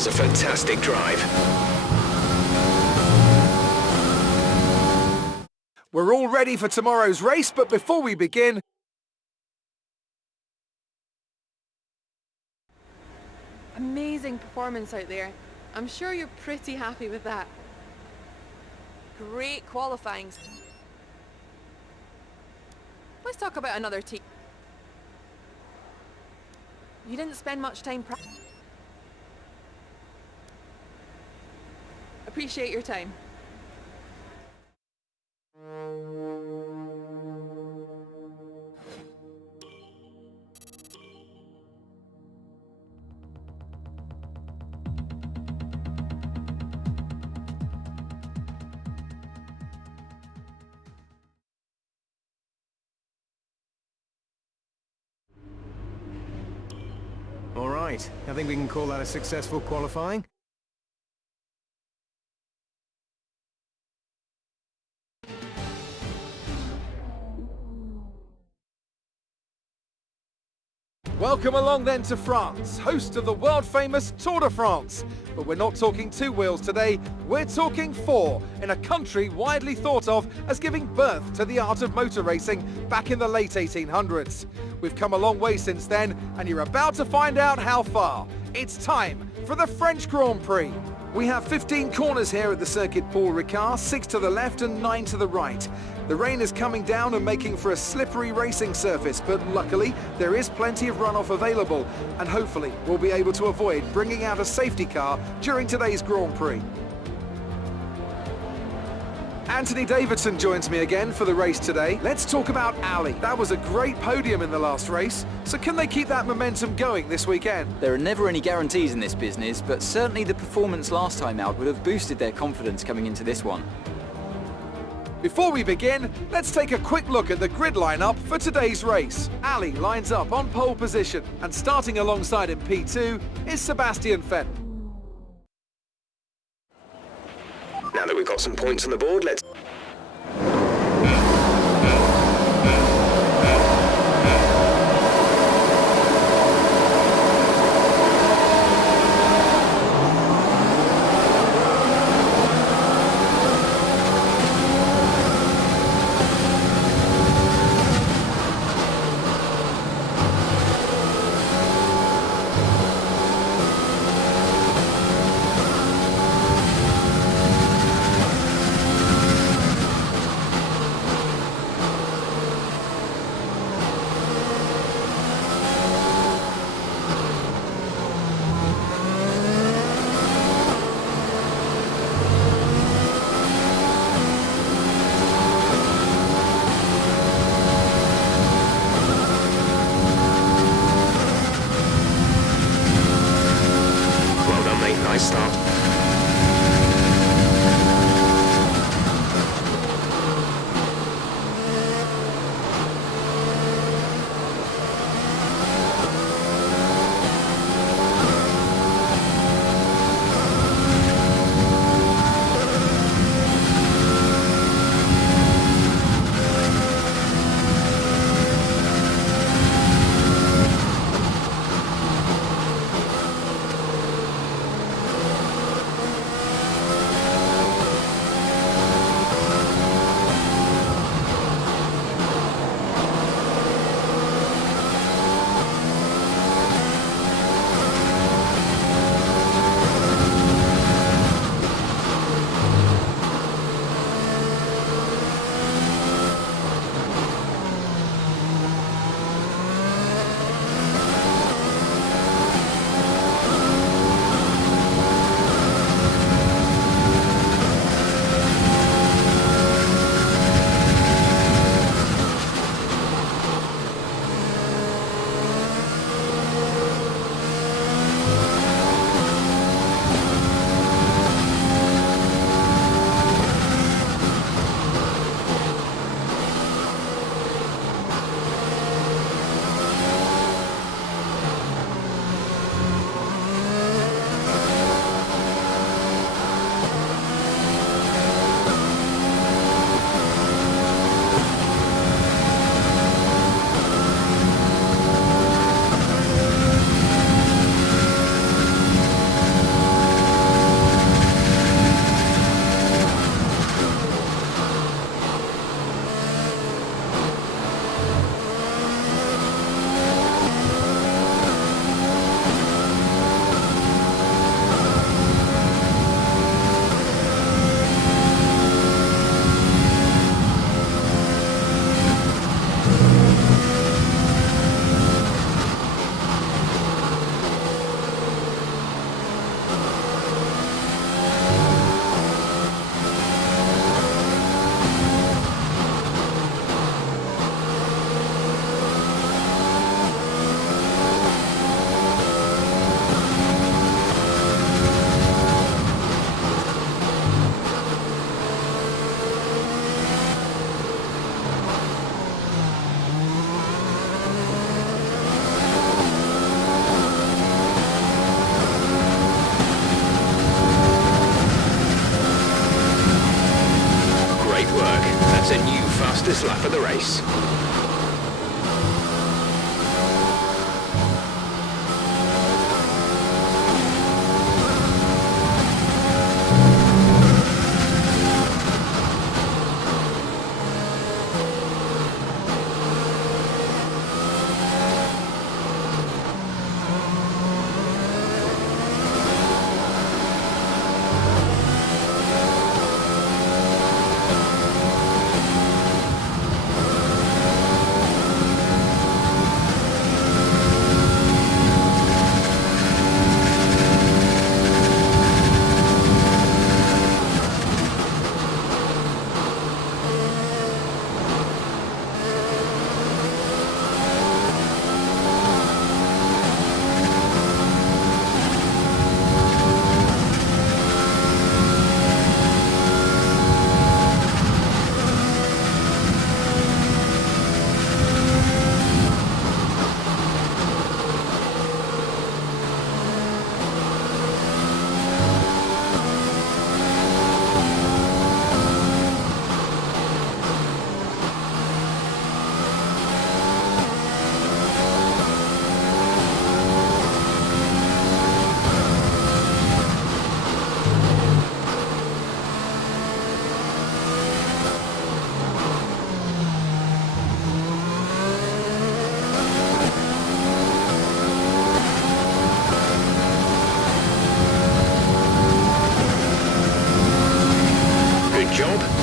was a fantastic drive. We're all ready for tomorrow's race, but before we begin... Amazing performance out there. I'm sure you're pretty happy with that. Great qualifying. Let's talk about another team. You didn't spend much time Appreciate your time. All right, I think we can call that a successful qualifying. Welcome along then to France, host of the world-famous Tour de France. But we're not talking two wheels today, we're talking four, in a country widely thought of as giving birth to the art of motor racing back in the late 1800s. We've come a long way since then, and you're about to find out how far. It's time for the French Grand Prix. We have 15 corners here at the Circuit Paul Ricard, 6 to the left and 9 to the right. The rain is coming down and making for a slippery racing surface, but luckily there is plenty of runoff available, and hopefully we'll be able to avoid bringing out a safety car during today's Grand Prix. Anthony Davidson joins me again for the race today. Let's talk about Ali. That was a great podium in the last race, so can they keep that momentum going this weekend? There are never any guarantees in this business, but certainly the performance last time out would have boosted their confidence coming into this one. Before we begin, let's take a quick look at the grid lineup for today's race. Ali lines up on pole position, and starting alongside in P2 is Sebastian Vettel. Now that we've got some points on the board, let's... Nice start. fastest lap of the race.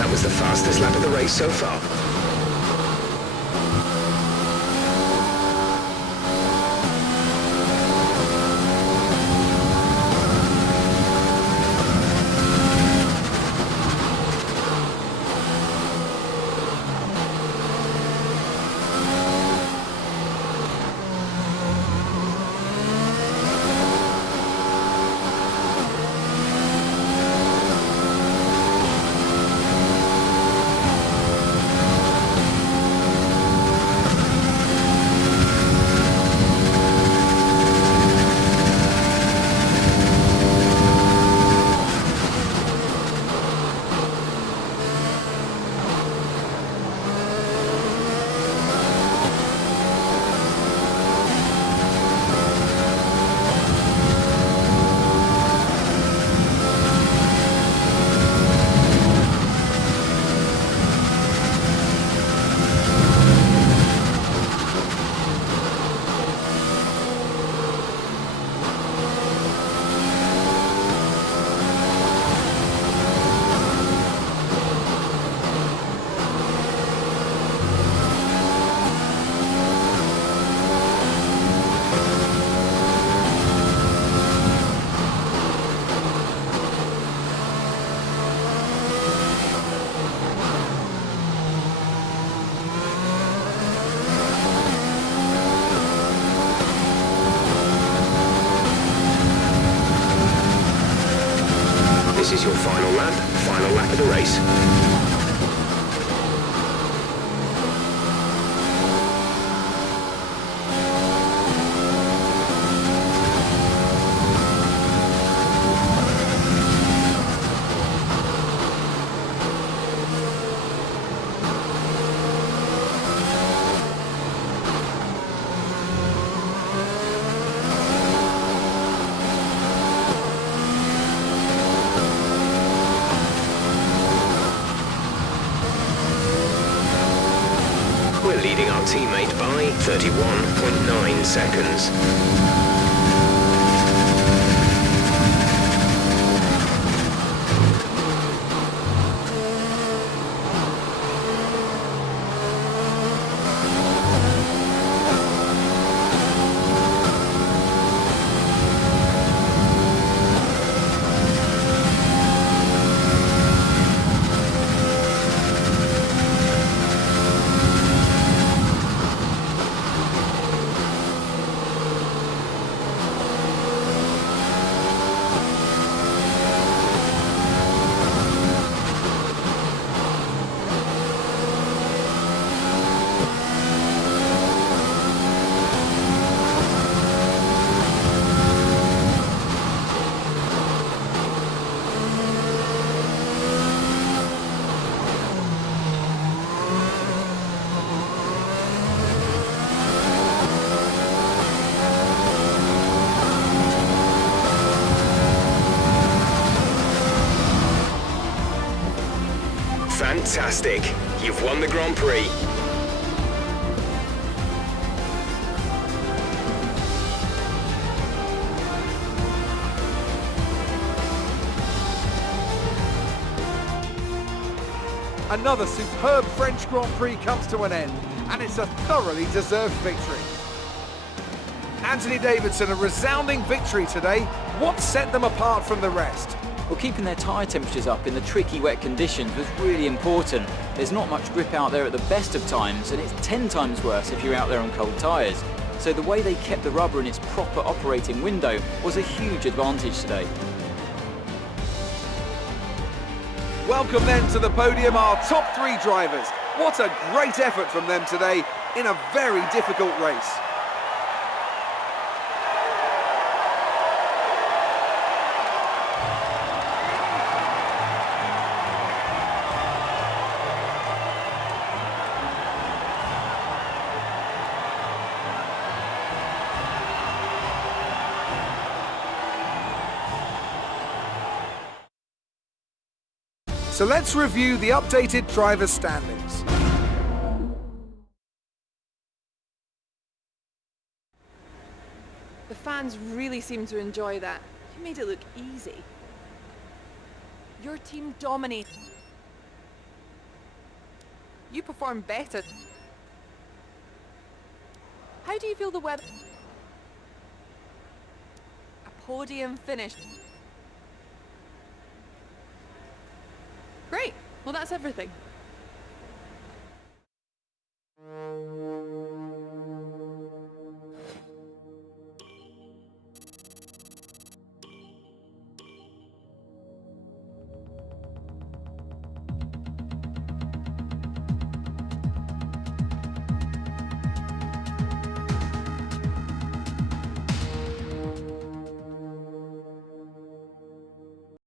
That was the fastest lap of the race so far. This is your final lap of the race. We're leading our teammate by 31.9 seconds. Fantastic. You've won the Grand Prix. Another superb French Grand Prix comes to an end, and it's a thoroughly deserved victory. Anthony Davidson, a resounding victory today. What set them apart from the rest? Well, keeping their tyre temperatures up in the tricky wet conditions was really important. There's not much grip out there at the best of times, and it's 10 times worse if you're out there on cold tyres. So the way they kept the rubber in its proper operating window was a huge advantage today. Welcome then to the podium, our top 3 drivers. What a great effort from them today in a very difficult race. So let's review the updated drivers' standings. The fans really seem to enjoy that. You made it look easy. Your team dominated. You performed better. How do you feel the weather? A podium finish. Great. Well, that's everything.